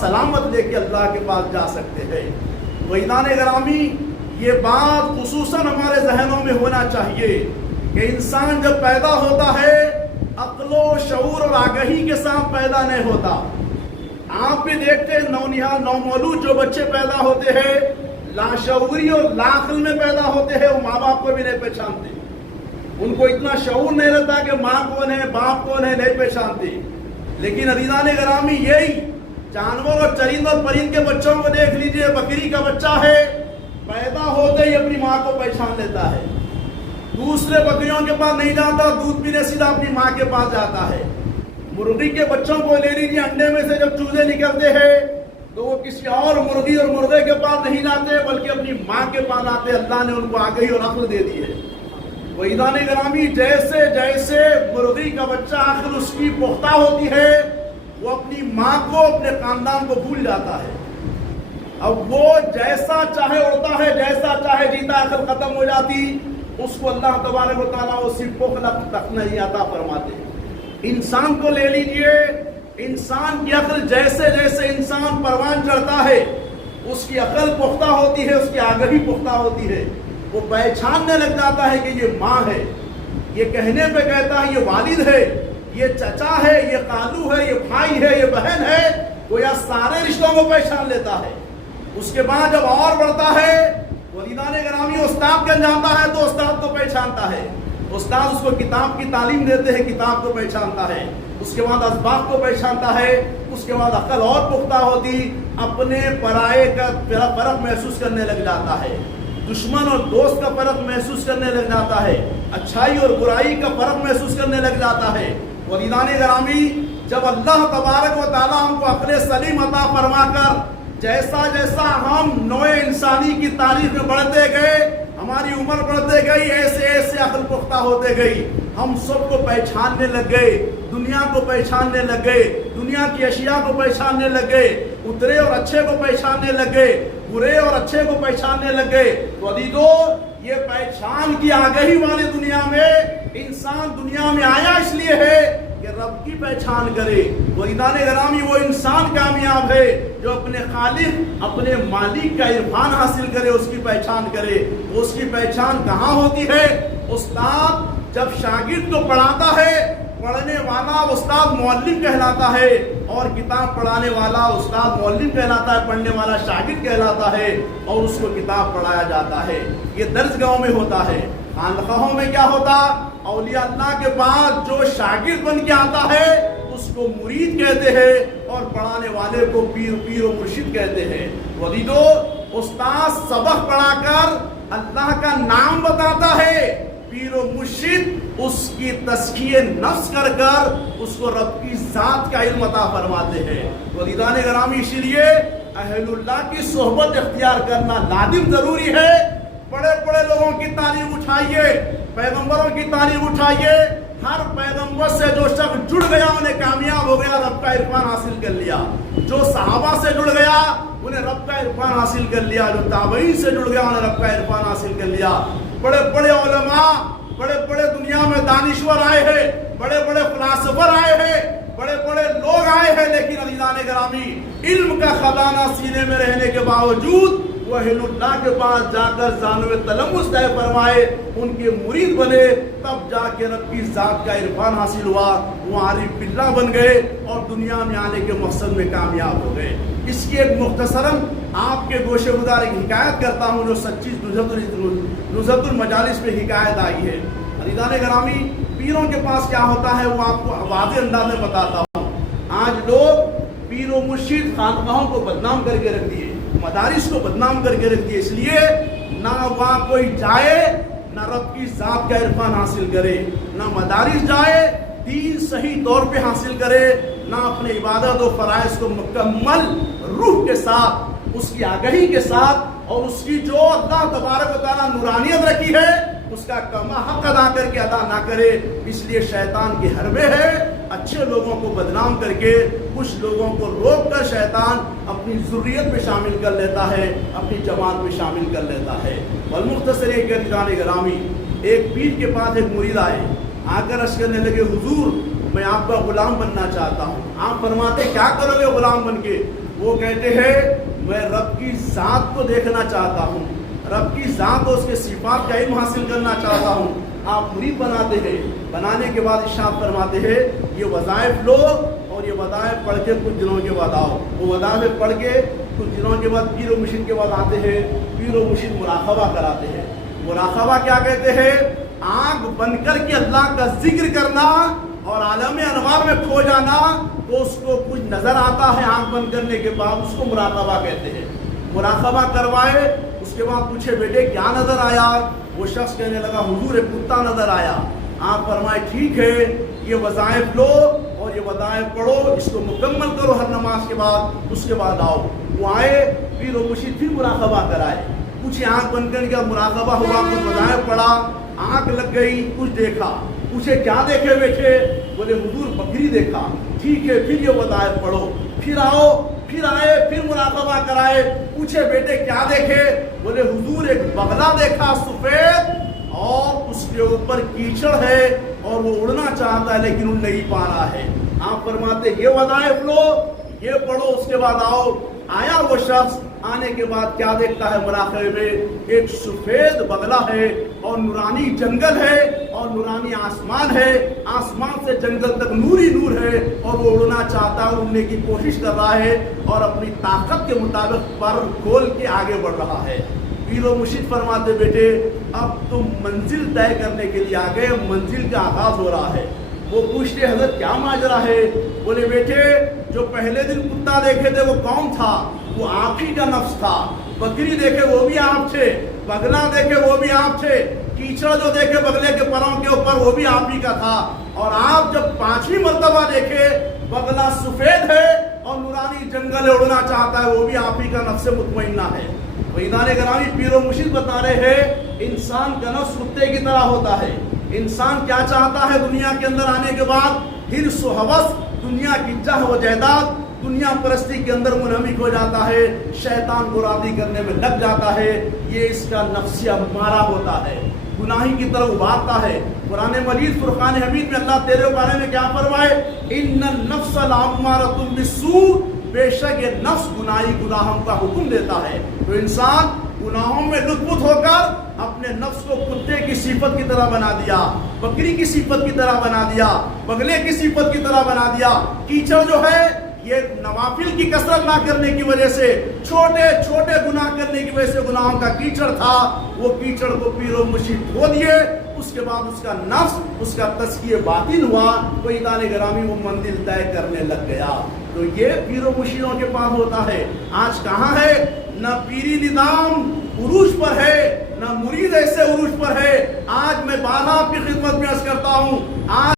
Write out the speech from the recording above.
سلامت لے کے اللہ کے پاس جا سکتے ہیں۔ وعیدان گرامی، یہ بات خصوصاً ہمارے ذہنوں میں ہونا چاہیے کہ انسان جب پیدا ہوتا ہے عقل و شعور اور آگہی کے ساتھ پیدا نہیں ہوتا۔ آپ بھی دیکھتے ہیں نونہال نومولود جو بچے پیدا ہوتے ہیں لاشعوری اور لاعقل میں پیدا ہوتے ہیں، وہ ماں باپ کو بھی نہیں پہچانتے، ان کو اتنا شعور نہیں رہتا کہ ماں کون ہے باپ کون ہے، نہیں پہچانتے۔ لیکن عزیزان گرامی، یہی جانور اور چرند اور پرند کے بچوں کو دیکھ لیجئے، بکری کا بچہ ہے پیدا ہوتے ہی اپنی ماں کو پہچان لیتا ہے، دوسرے بکریوں کے پاس نہیں جاتا، دودھ پینے سیدھا اپنی ماں کے پاس جاتا ہے۔ مرغی کے بچوں کو لے لیجیے، انڈے میں سے جب چوزے نکلتے ہیں تو وہ کسی اور مرغی اور مرغے کے پاس نہیں جاتے بلکہ اپنی ماں کے پاس آتے۔ اللہ نے ان کو آگہی اور عقل دے دی ہے۔ وعیدان گرامی، جیسے جیسے مرغی کا بچہ عقل اس کی پختہ ہوتی ہے، وہ اپنی ماں کو اپنے خاندان کو بھول جاتا ہے۔ اب وہ جیسا چاہے اڑتا ہے، جیسا چاہے جیتا، عقل ختم ہو جاتی، اس کو اللہ تبارک و تعالیٰ اسی پختہ تک نہیں عطا فرماتے۔ انسان کو لے لیجئے، انسان کی عقل جیسے جیسے انسان پروان چڑھتا ہے اس کی عقل پختہ ہوتی ہے، اس کی آگہی پختہ ہوتی ہے، وہ پہچاننے لگ جاتا ہے کہ یہ ماں ہے، یہ کہنے پہ کہتا ہے یہ والد ہے، یہ چچا ہے، یہ خالو ہے، یہ بھائی ہے، یہ بہن ہے، وہ یا سارے رشتوں کو پہچان لیتا ہے۔ اس کے بعد جب اور بڑھتا ہے، ولیدان گرامی، استاد کن جاتا ہے تو استاد کو پہچانتا ہے، استاد اس کو کتاب کی تعلیم دیتے ہیں، کتاب کو پہچانتا ہے، اس کے بعد اسباق کو پہچانتا ہے، اس کے بعد عقل اور پختہ ہوتی، اپنے پرائے کا فرق محسوس کرنے لگ جاتا ہے، دشمن اور دوست کا فرق محسوس کرنے لگ جاتا ہے، اچھائی اور برائی کا فرق محسوس کرنے لگ جاتا ہے۔ ولیدان گرامی، جب اللہ تبارک و تعالیٰ ہم کو عقل سلیم عطا فرما کر جیسا جیسا ہم نوع انسانی کی تاریخ میں بڑھتے گئے، ہماری عمر بڑھتے گئی، ایسے ایسے عقل پختہ ہوتے گئی، ہم سب کو پہچاننے لگ گئے، دنیا کو پہچاننے لگ گئے، دنیا کی اشیاء کو پہچاننے لگ گئے، اترے اور اچھے کو پہچاننے لگ گئے، برے اور اچھے کو پہچاننے لگ گئے۔ تو عزیزو، یہ پہچان کی آگہی والی دنیا میں انسان دنیا میں آیا اس لیے ہے کہ رب کی پہچان کرے۔ وعیدان گرامی، وہ انسان کامیاب ہے جو اپنے خالق، اپنے مالک کا عرفان حاصل کرے، اس کی پہچان کرے۔ اس کی پہچان کہاں ہوتی ہے؟ استاد جب شاگرد کو پڑھاتا ہے، پڑھنے والا استاد معلم کہلاتا ہے، اور کتاب پڑھانے والا استاد معلم کہلاتا ہے، پڑھنے والا شاگرد کہلاتا ہے، اور اس کو کتاب پڑھایا جاتا ہے۔ یہ درس گاہوں میں ہوتا ہے۔ خانقاہوں میں کیا ہوتا؟ اولیاء اللہ کے بعد جو شاگرد بن کے آتا ہے اس کو مرید کہتے ہیں، اور پڑھانے والے کو پیر و مرشد کہتے ہیں۔ ولیدو، استاد سبق پڑھا کر اللہ کا نام بتاتا ہے، پیر و مرشد اس کی تزکیہ نفس کر کر اس کو رب کی ذات کا علم عطا فرماتے ہیں۔ ولیدان گرامی، اسی لیے اہل اللہ کی صحبت اختیار کرنا لازم ضروری ہے۔ بڑے بڑے لوگوں کی تعریف اٹھائیے، پیغمبروں کی تعریف اٹھائیے، ہر پیغمبر سے جو شخص جڑ گیا انہیں کامیاب ہو گیا، رب کا عرفان حاصل کر لیا۔ جو صحابہ سے جڑ گیا انہیں رب کا عرفان حاصل کر لیا، جو تابعین سے جڑ گیا انہیں رب کا عرفان حاصل کر لیا۔ بڑے بڑے علماء، بڑے بڑے دنیا میں دانشور آئے ہیں، بڑے بڑے فلاسفر آئے ہیں، بڑے بڑے لوگ آئے ہیں، لیکن عزیزان گرامی، علم کا خزانہ سینے میں رہنے کے باوجود وہ اہل اللہ کے پاس جا کر زانو تلمس طے فرمائے، ان کے مرید بنے، تب جا کے رب کی ذات کا عرفان حاصل ہوا، وہ عارف باللہ بن گئے اور دنیا میں آنے کے مقصد میں کامیاب ہو گئے۔ اس کی ایک مختصراً آپ کے گوشے گزار ایک حکایت کرتا ہوں جو سچی نزہت المجالس میں حکایت آئی ہے۔ عزیزان گرامی، پیروں کے پاس کیا ہوتا ہے وہ آپ کو واضح انداز میں بتاتا ہوں۔ آج لوگ پیر و مرشد خانقاہوں کو بدنام کر کے رکھ دیے، مدارس کو بدنام کر کے رکھ دیے، اس لیے نہ وہاں کوئی جائے، نہ رب کی ذات کا عرفان حاصل کرے، نہ مدارس جائے، دین صحیح طور پہ حاصل کرے، نہ اپنے عبادت و فرائض کو مکمل روح کے ساتھ، اس کی آگہی کے ساتھ، اور اس کی جو اللہ تبارک و تعالیٰ نورانیت رکھی ہے اس کا کما حق ادا کر کے ادا نہ کرے۔ اس لیے شیطان کی حربے ہے، اچھے لوگوں کو بدنام کر کے، کچھ لوگوں کو روک کر شیطان اپنی ذریت میں شامل کر لیتا ہے، اپنی جماعت میں شامل کر لیتا ہے۔ والمختصر یہ کہ عزیزان گرامی، ایک پیر کے پاس ایک مرید آئے، آ کر عرض کرنے لگے، حضور میں آپ کا غلام بننا چاہتا ہوں۔ آپ فرماتے کیا کرو گے غلام بن کے؟ وہ کہتے ہیں میں رب کی ذات کو دیکھنا چاہتا ہوں، رب کی ذات اور اس کے صفات کا علم حاصل کرنا چاہتا ہوں۔ آپ مرید بناتے ہیں، بنانے کے بعد ارشاد فرماتے ہیں یہ وظائف لو اور یہ وظائف پڑھ کے کچھ دنوں کے بعد آؤ۔ وہ وظائف پڑھ کے کچھ دنوں کے بعد پیر و مرشد کے بعد آتے ہیں، پیر و مرشد مراقبہ کراتے ہیں۔ مراقبہ کیا کہتے ہیں؟ آنکھ بن کر کے اللہ کا ذکر کرنا اور عالم انوار میں کھو جانا، تو اس کو کچھ نظر آتا ہے آنکھ بند کرنے کے بعد، اس کو مراقبہ کہتے ہیں۔ مراقبہ کروائے، اس کے بعد پوچھے بیٹے کیا نظر آیا؟ وہ شخص کہنے لگا حضور ایک کتا نظر آیا۔ آپ فرمائے ٹھیک ہے، یہ وظائف لو اور یہ وظائف پڑھو، اس کو مکمل کرو ہر نماز کے بعد، اس کے بعد آؤ۔ وہ آئے، پیر و مرشد پھر مراقبہ کرائے، پوچھے آنکھ بند کرنے کا مراقبہ ہوا، کچھ وظائف پڑھا، آنکھ لگ گئی، کچھ دیکھا۔ پوچھے کیا دیکھے بیٹھے؟ بولے حضور بکری دیکھا۔ ٹھیک ہے، پھر یہ وظائف پڑھو، پھر آؤ، پھر آئے، پھر مراقبہ کرائے۔ پوچھے بیٹے کیا دیکھے؟ بولے حضور ایک بغلا دیکھا سفید، اور اس کے اوپر کیچڑ ہے اور وہ اڑنا چاہتا ہے لیکن اڑ نہیں پا رہا ہے۔ آپ فرماتے یہ وظائف لو، یہ پڑھو، اس کے بعد آؤ۔ آیا وہ شخص، آنے کے بعد کیا دیکھتا ہے؟ مراقبے میں ایک سفید بغلا ہے اور نورانی جنگل ہے اور نورانی آسمان ہے، آسمان سے جنگل تک نوری نور ہے، اور وہ اڑنا چاہتا ہے، اڑنے کی کوشش کر رہا ہے اور اپنی طاقت کے مطابق پر کھول کے آگے بڑھ رہا ہے۔ پیر و مرشد فرماتے بیٹے اب تم منزل طے کرنے کے لیے آ گئے، منزل کا آغاز ہو رہا ہے۔ وہ پوچھتے حضرت کیا ماجرا ہے؟ بولے بیٹے جو پہلے دن کتا دیکھے تھے وہ کون تھا؟ وہ آپ ہی کا نفس تھا۔ بکری دیکھے وہ بھی آپ تھے، بگلا دیکھے وہ بھی آپ تھے، کیچڑ جو دیکھے بگلے کے پروں کے اوپر وہ بھی آپ ہی کا تھا، اور آپ جب پانچویں مرتبہ دیکھے بگلا سفید ہے اور نورانی جنگل اڑنا چاہتا ہے، وہ بھی آپ ہی کا نفس مطمئنہ ہے۔ ویدان گرامی پیر و مرشد بتا رہے ہیں انسان کا نفس کتے کی طرح ہوتا ہے۔ انسان کیا چاہتا ہے دنیا کے اندر آنے کے بعد؟ حرص و ہوس، دنیا کی جہ و جائیداد، دنیا پرستی کے اندر منہمک ہو جاتا ہے، شیطان کو راضی کرنے میں لگ جاتا ہے۔ یہ اس کا نفس امارہ ہوتا ہے، گناہی کی طرف ابھارتا ہے۔ قرآن مجید فرقان حمید میں اللہ تیرے بارے میں کیا فرمائے؟ ان النفس لامارۃ بالسوء، بے شک یہ نفس گناہوں کا حکم دیتا ہے۔ تو انسان گناہوں میں لطف ہو کر اپنے نفس کو کتے کی صفت کی طرح بنا دیا، بکری کی صفت کی طرح بنا دیا، بگلے کی صفت کی طرح بنا دیا۔ کیچڑ جو ہے یہ نوافل کی کثرت نہ کرنے کی وجہ سے، چھوٹے چھوٹے گناہ کرنے کی وجہ سے گناہوں کا کیچڑ تھا، وہ کیچڑ کو پیر و مرشد دھو دیے۔ اس کے بعد اس کا نفس، اس کا تزکیہ باطن ہوا، تو ایدان گرامی وہ منزل طے کرنے لگ گیا۔ تو یہ پیر و مرشدوں کے پاس ہوتا ہے۔ آج کہاں ہے؟ نہ پیری نظام عروج پر ہے، نہ مرید ایسے عروج پر ہے۔ آج میں بارہ آپ کی خدمت میں عرض کرتا ہوں، آج